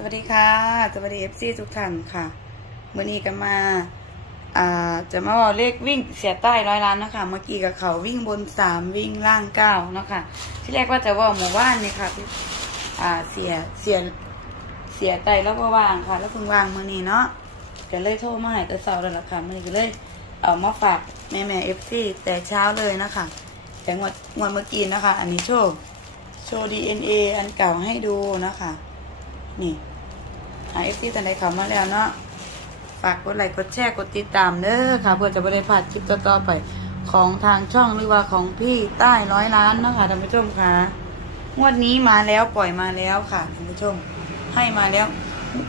สวัสดีค่ะ สวัสดีเอฟซีทุกท่านค่ะเมื่อนี้ก็มา อ่า จะมาบอกเลขวิ่งเสียใต้ร้อยล้านนะคะเมื่อกี้กับเขาวิ่งบนสามวิ่งล่างเก้าเนาะคะที่แรกว่าจะว่าหมู่บ้านนี่ค่ะพี่อ่าเสียเสียเสียไตแล้วก็วางค่ะ แล้วเพิ่งวางเมื่อนี้เนาะก็เลยโทรมาให้ตะเสาแล้วล่ะค่ะเมื่อนี้ก็เลยเอามาฝากแม่แม่เอฟซีแต่เช้าเลยนะคะแต่งวดงวดเมื่อกี้นะคะ อันนี้โชว์โชว์ดีเอ็นเออันเก่าให้ดูนะคะ นี่ เอฟซีท่านใดเข้ามาแล้วเนาะฝากกดไลค์กดแชร์กดติดตามเด้อค่ะ เพื่อจะไม่ได้พลาดคลิปต่อๆไปของทางช่องหรือว่าของพี่ใต้ร้อยล้านเนาะคะท่านผู้ชมค่ะงวดนี้มาแล้วปล่อยมาแล้วค่ะท่านผู้ชม ให้มาแล้ว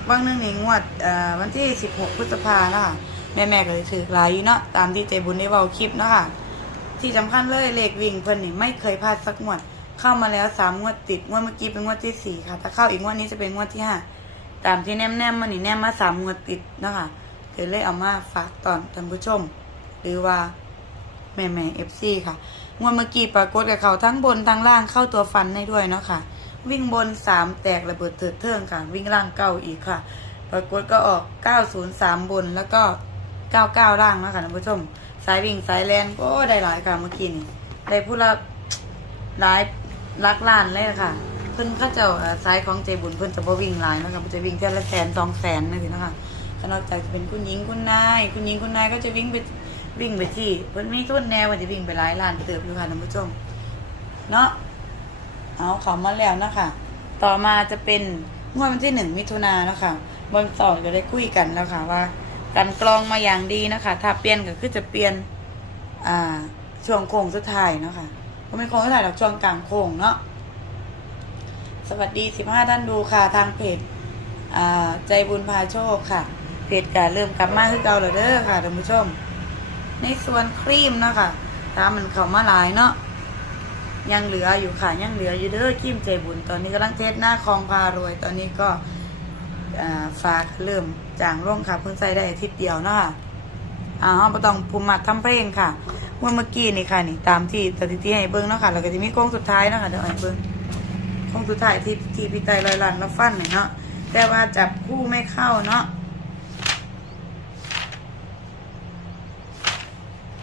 บางหนึงในงวดอ่อวันที่ 16 พฤษภาเนาะคะแม่แม่ๆก็เลยถือหลายอยู่เนาะตามที่ใจบุญได้เบาคลิปเนาะคะที่สำคัญเลยเลขวิ่งเพิ่นนี่ไม่เคยพลาดสักงวด เข้ามาแล้วสามงวดติดงวดเมื่อกี้เป็นงวดที่สี่ค่ะถ้าเข้าอีกงวดนี้จะเป็นงวดที่ห้า ตามที่แนมแนมมานี่แนมมาสามงวดติดเนาะคะเดี๋ยวเลยเอามาฝากตอนท่านผู้ชม หรือว่าแม่แม่เอฟซีค่ะงวดเมื่อกี้ปรากฏกับเขาทั้งบนทั้งล่างเข้าตัวฟันได้ด้วยเนาะค่ะ วิ่งบนสามแตกระเบิดเถิดเทิงค่ะ วิ่งล่างเก้าอีกค่ะ ปรากฏก็ออกเก้าศูนย์สามบนแล้วก็เก้าเก้าล่างเนาะค่ะท่านผู้ชม สายวิ่งสายแลนก็ได้หลายค่ะเมื่อกี้นี่ได้ผู้ละหลายลักล้านเลยค่ะ พิ่นเขาเจ้าสายของใจบุญเพิ่นจะบ่วิ่งหลายนะคะเจะวิ่งแค่ละแสนสองแสนนั่นสินาะคะก็นอกจากจะเป็นคุณหญิงคุณนายคุณหญิงคุณนายก็จะวิ่งไปวิ่งไปที่เพิ่นมีทุนแนวว่าจะวิ่งไปหลายล้านเติบอยู่ค่ะท่านผู้ชมเนาะเอาเขามาแล้วนะคะต่อมาจะเป็นงวดวันที่หนึ่งมิถุนายนเนาะคะบนสอนก็ได้คุยกันแล้วค่ะว่าการกรองมาอย่างดีนะคะ ถ้าเปลี่ยนก็คือจะเปลี่ยน อ่าช่วงโค้งสุดท้ายเนาะค่ะก็ไม่โค้งสุดท้ายหรอกช่วงกลางโค้งเนาะ สวัสดีสิบห้าท่านดูค่ะ ทางเพจใจบุญพาโชคค่ะ เพจการเริ่มกลับมาคือเก่าแล้วเด้อค่ะท่านผู้ชม ในส่วนครีมเนาะคะตามมันเข้ามาหลายเนาะยังเหลืออยู่ค่ะยังเหลืออยู่เด้อคิมใจบุญตอนนี้กำลังเทสหน้าคลองพารวย ตอนนี้ก็อ่าฝากเริ่มจางร่งค่ะ เพิ่งใส่ได้อาทิตย์เดียวเนาะค่ะอ่าเราต้องภูมิมัดทำเพลงค่ะเมื่อเมื่อกี้นี่ค่ะนี่ตามที่สถิติให้เบิ้งเนาะค่ะแล้วก็จะมีโค้งสุดท้ายเนาะค่ะเดี๋ยวให้เบิ้ง คงสุดท้ายที่ที่พี่ไตลอยลันแล้วฟันเนี่ยเนาะแต่ว่าจับคู่ไม่เข้าเนาะ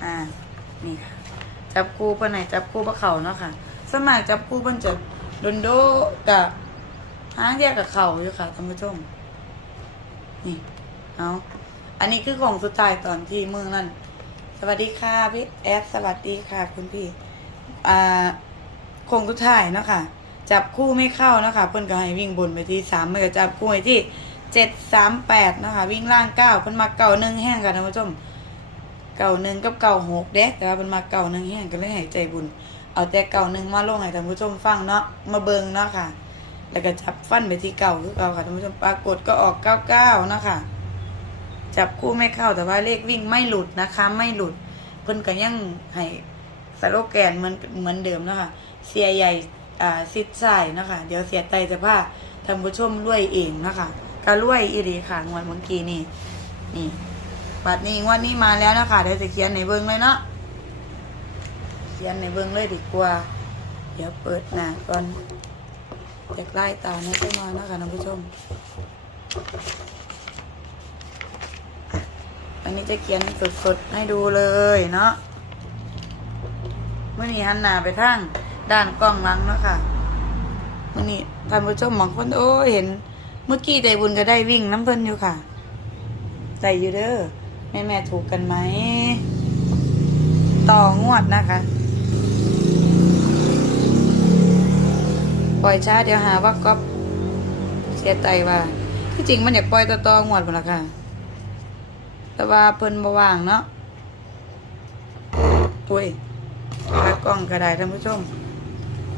อ่านี่ค่ะจับคู่ปะไหนจับคู่ปะเขาเนาะค่ะ สมัยจับคู่มันจะโดนโดกับห้างแยกกับเขาอยู่ค่ะท่านผู้ชมนี่เอาอันนี้คือของสุดท้ายตอนที่เมืองนั่นสวัสดีค่ะพี่แอดสวัสดีค่ะคุณพี่อ่าคงสุดท้ายเนาะค่ะ จับคู่ไม่เข้านะคะ เพิ่นก็ให้วิ่งบนไปที่สามเมื่อจับคู่ไปที่เจ็ดสามแปดนะคะ วิ่งล่างเก้าเพิ่นมาเก่าหนึ่งแห้งค่ะท่านผู้ชมเก่าหนึ่งกับเก่าหกเด็กแต่ว่าเป็นมาเก่าหนึ่งแห้งก็เลยหายใจบุญ เอาแต่เก่าหนึ่งมาลงให้ท่านผู้ชมฟังเนาะมาเบิงเนาะค่ะ แล้วก็จับฟันไปที่เก่าคือเก่าค่ะท่านผู้ชมปรากฏก็ออกเก้าเก้าเนาะค่ะจับคู่ไม่เข้าแต่ว่าเลขวิ่งไม่หลุดนะคะ ไม่หลุด เพิ่นก็ยังให้สโลแกนเหมือนเหมือนเดิมนะคะเสียใหญ่ อ่าซิดใส่นะคะ เดี๋ยวเสียใจจะพาท่านผู้ชมรวยเองนะคะก็รวยอีหลีค่ะงวดเมื่อกี้นี่ นี่บัดนี้งวดนี้มาแล้วนะคะเดี๋ยวจะเขียนในเบิ้งเลยเนาะเขียนในเบิ้งเลยดีกว่า เดี๋ยวเปิดหน้าก่อนจะไล่ตาไม่ใช่มานะคะท่านผู้ชมอันนี้จะเขียนสดๆให้ดูเลยเนาะเมื่อนี้หันหน้าไปทาง ด้านกล้องหลังเนาะค่ะเมื่อนี้ท่านผู้ชมบางคนโอ้เห็นเมื่อกี้ใจบุญก็ได้วิ่งน้ำเพิ่นอยู่ค่ะใจอยู่เด้อแม่แม่ถูกกันไหม ต่องวดนะคะ ปล่อยช้าเดี๋ยวหาว่าก๊อปเสียใจว่า ที่จริงมันอยากปล่อยต่อต่องวดหมดละค่ะ แต่ว่าเพิ่นบ่ว่างเนาะอุ้ยขากล้องก็ได้ท่านผู้ชม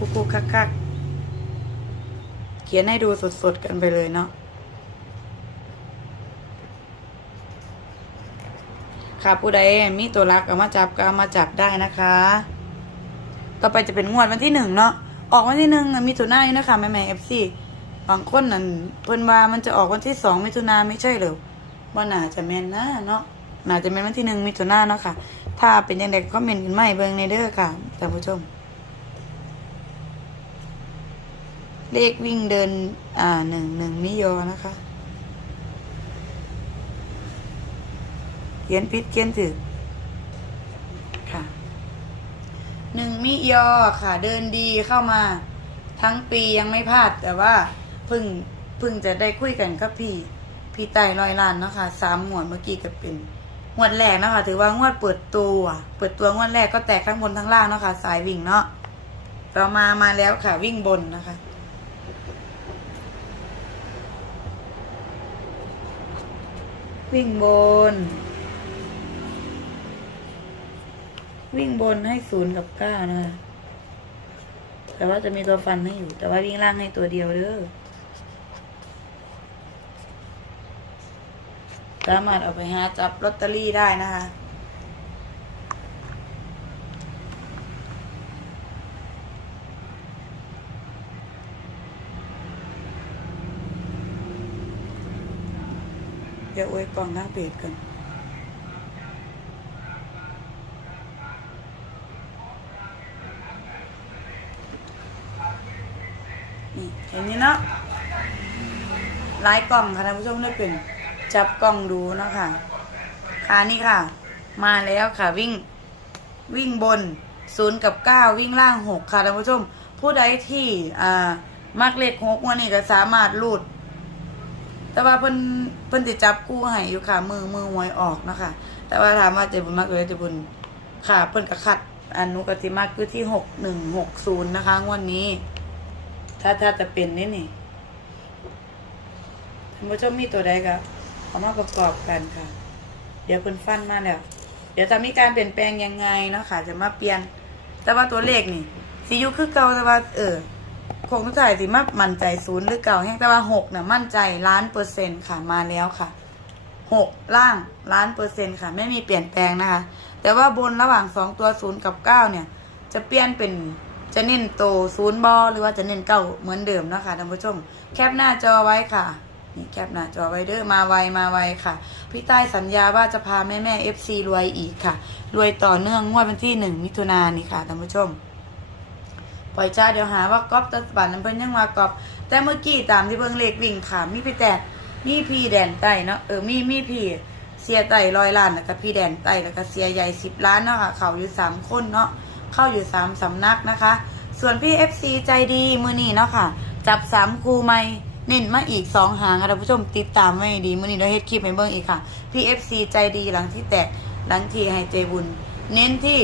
คุกคุกคักคักเขียนให้ดูสดๆกันไปเลยเนาะค่ะผู้ใดมีตัวรักเอามาจับก็เอามาจับได้นะคะ ต่อไปจะเป็นงวดวันที่หนึ่งเนาะออกวันที่หนึ่งมีตัวหน้าอยู่นะคะแม่แม่เอฟซีบางคนนั่นเพิ่นว่ามันจะออกวันที่สองมิถุนาไม่ใช่เหรอว่าน่าจะแม่นนะเนาะน่าจะเป็นวันที่หนึ่งมิถุนาเนาะค่ะ ถ้าเป็นยังไงก็คอมเมนต์กันให้เบิ่งในเด้อค่ะท่านผู้ชม เลขวิ่งเดิน อ่าหนึ่งหนึ่งมิโยนะคะ เขียนพิษเขียนถึกค่ะหนึ่งมิโยค่ะ เดินดีเข้ามา ทั้งปียังไม่พลาด แต่ว่าเพึ่งเพึ่งจะได้คุยกันกับพี่ พี่ไต่ลอยลานเนาะค่ะสามหมวดเมื่อกี้ก็เป็นงวดแรกนะคะถือว่างวดเปิดตัว เปิดตัวงวดแรกก็แตกทั้งบนทั้งล่างเนาะค่ะสายวิ่งเนาะต่อมามาแล้วค่ะวิ่งบนนะคะ วิ่งบน วิ่งบนให้ศูนย์กับเก้านะคะแต่ว่าจะมีตัวฟันให้อยู่ แต่ว่าวิ่งล่างให้ตัวเดียวเด้อสามารถเอาไปหาจับลอตเตอรี่ได้นะคะ เดี๋ยวอวยกล่องทั้งเพจกันนี่เห็นนี้เนาะหลายกล่องค่ะท่านผู้ชมได้เป็นจับกล่องดูเนาะค่ะค่ะนี่ค่ะ มาแล้วค่ะวิ่งวิ่งบนศูนย์กับเก้าวิ่งล่างหกค่ะท่านผู้ชม ผู้ใดที่อ่ามักเลขหกวันนี้ก็สามารถรูด แต่ว่าเพิ่น เพิ่นติจับกู้ให้อยู่ค่ะ มือมือหวยออกเนาะคะแต่ว่าถามว่าเจบุญมากเลยเจบุญค่ะ เพิ่นก็คัดอันนุกติมากคือที่หกหนึ่งหกศูนย์นะคะงวดนนี้ ถ้าถ้าจะเป็นนี่นี่ท่านผู้ชมมีตัวใดก็เอามาประกอบกันค่ะ เดี๋ยวเพิ่นฟันมาแล้ว เดี๋ยวจะมีการเปลี่ยนแปลงยังไงเนาะค่ะ จะมาเปลี่ยน แต่ว่าตัวเลขนี่สิอยู่คือเก่าแต่ว่าเออ คงทุกท่ายสิมามั่นใจศูนย์หรือเก่าแห้งแต่ว่าหกเนี่ยมั่นใจล้านเปอร์เซ็นต์ค่ะมาแล้วค่ะหกล่างล้านเปอร์เซ็นต์ค่ะ ไม่มีเปลี่ยนแปลงนะคะ แต่ว่าบนระหว่างสองตัวศูนย์กับเก้าเนี่ย จะเปลี่ยนเป็นจะเน้นโตศูนย์บอหรือว่าจะเน้นเก้าเหมือนเดิมนะคะท่านผู้ชม แคปหน้าจอไว้ค่ะนี่แคปหน้าจอไว้เด้อมาไวมาไวค่ะ พี่ใต้สัญญาว่าจะพาแม่แม่เอฟซีรวยอีกค่ะ รวยต่อเนื่องงวดวันที่หนึ่งมิถุนายนนี่ค่ะท่านผู้ชม ปล่อยจ้าเดี๋ยวหาว่าก๊อปตัดบัตรนั้นเพิ่นยังว่าก๊อปแต่เมื่อกี้ตามที่เบิ่งเลขวิ่งค่ะมีพี่แต่มีพี่แดนใต้เนาะเออมีมีพี่เสียไต่ร้อยล้านแล้วก็พี่แดนใต้แล้วก็เสียใหญ่สิบล้านเนาะค่ะเขาอยู่สามคนเนาะเข้าอยู่สามสำนักนะคะ ส่วนพี่เอฟซีใจดีมือนี้เนาะค่ะ จับสามคูไม่เน้นมาอีกสองหางค่ะท่านผู้ชมติดตามไว้ให้ดีมือนี้เราเฮ็ดคลิปให้เบิ่งอีกค่ะพี่เอฟซีใจดีหลังที่แตกหลังที่ให้ใจบุญ เน้นที่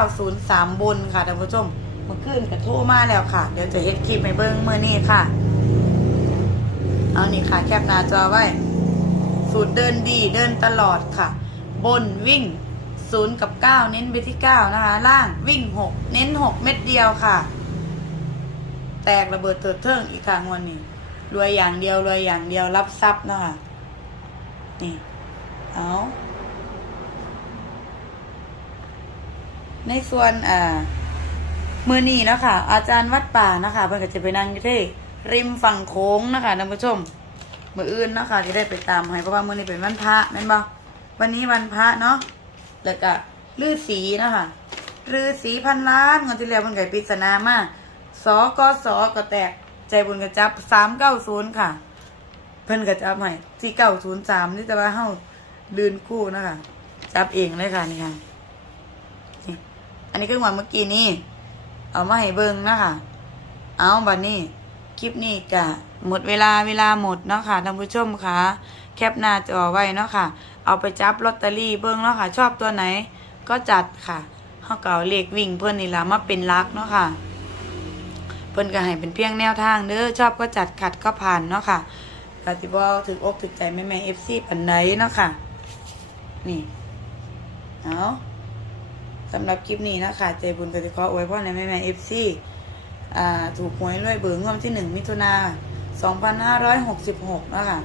903 บนค่ะท่านผู้ชม เมื่อคืนก็โทรมาแล้วค่ะ เดี๋ยวจะเฮ็ดคลิปให้เบิ้งเมื่อนี้ค่ะ เอานี่ค่ะ แคปหน้าจอไว้ สูตรเดินดีเดินตลอดค่ะ บนวิ่ง0กับ9เน้นไปที่9นะคะ ล่างวิ่ง6เน้น6เม็ดเดียวค่ะ แตกระเบิดเถิดเทิงอีกครั้งวันนี้รวยอย่างเดียวรวยอย่างเดียวรับทรัพย์นะคะนี่เอาในส่วนอ่า มือนี้นะคะอาจารย์วัดป่านะคะเพื่อนก็จะไปนั่งอยู่ที่ริมฝั่งโค้งนะคะท่านผู้ชมมืออื่นนะคะที่ได้ไปตามให้เพราะว่ามือนี้เป็นวันพระแม่นบ่วันนี้วันพระเนาะแล้วก็ลือสีนะคะลือสีพันล้านเงินที่แล้วมันเกิดปริศนามาสกสก็แตกใจบุญกระจับสามเก้าศูนย์ค่ะ เพิ่นกระจับให้สี่เก้าศูนย์สามนี่แต่ว่าเฮาลืนคู่นะคะจับเองเลยค่ะนี่ค่ะอันนี้คือวันเมื่อกี้นี้ เอามาให้เบิ่งนะคะเอาบัดนี้ คลิปนี้จะหมดเวลาเวลาหมดเนาะค่ะท่านผู้ชมค่ะแคปหน้าจอไว้เนาะค่ะ เอาไปจับลอตเตอรี่เบิ่งเนาะค่ะ ชอบตัวไหน ก็จัดค่ะเฮาเก่าเลขวิ่งเพิ่นนี่ละมาเป็นลักเนาะค่ะ เพิ่นก็ให้เป็นเพียงแนวทางเด้อชอบก็จัดขัดก็ผ่านเนาะค่ะก็สิบ่ถึกอกถึกใจแม่แม่ FC ปานใดเนาะค่ะ นี่ เอา สำหรับคลิปนี้นะคะใจบุญกติขออวยพรในแม่แม่เอฟซีถูกหวยรวยเบิงวันที่หนึ่งมิถุนาสองพันห้าร้อยหกสิบหกนะค่ะ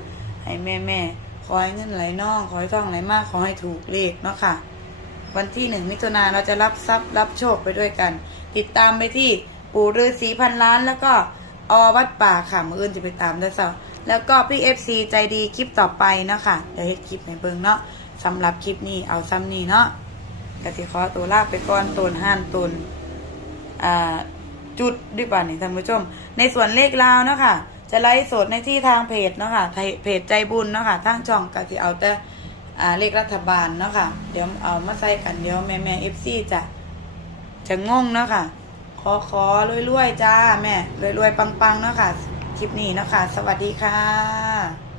ให้แม่แม่ขอให้เงินไหลน่องขอให้ท่องไหลมากขอให้ถูกเลขเนาะค่ะ วันที่หนึ่งมิถุนาเราจะรับทรัพย์รับโชคไปด้วยกัน ติดตามไปที่ปู่ฤาษีพันล้าน แล้วก็อวัดป่าค่ะมืออื่นจะไปตามได้สัแล้วก็พี่เอฟซีใจดีคลิปต่อไปเนาะค่ะเดี๋ยวเฮ็ดคลิปในเบิงเนาะสำหรับคลิปนี้เอาซ้ำนี้เนาะ กสิขอตัวลาไปก่อนตนห้านตนอ่าจุดดีกว่านี่ท่านผู้ชม ในส่วนเลขลาวเนาะค่ะ จะไลฟ์สดในที่ทางเพจเนาะค่ะเพจใจบุญเนาะค่ะทางช่องก็สิเอาแต่อ่าเลขรัฐบาลเนาะค่ะ เดี๋ยวเอามาใส่กันเดี๋ยวแม่แม่เอฟซีจะจะงงเนาะค่ะ ขอขอรวยๆจ้าแม่รวยๆปังๆเนาะค่ะคลิปนี้เนาะค่ะ สวัสดีค่ะ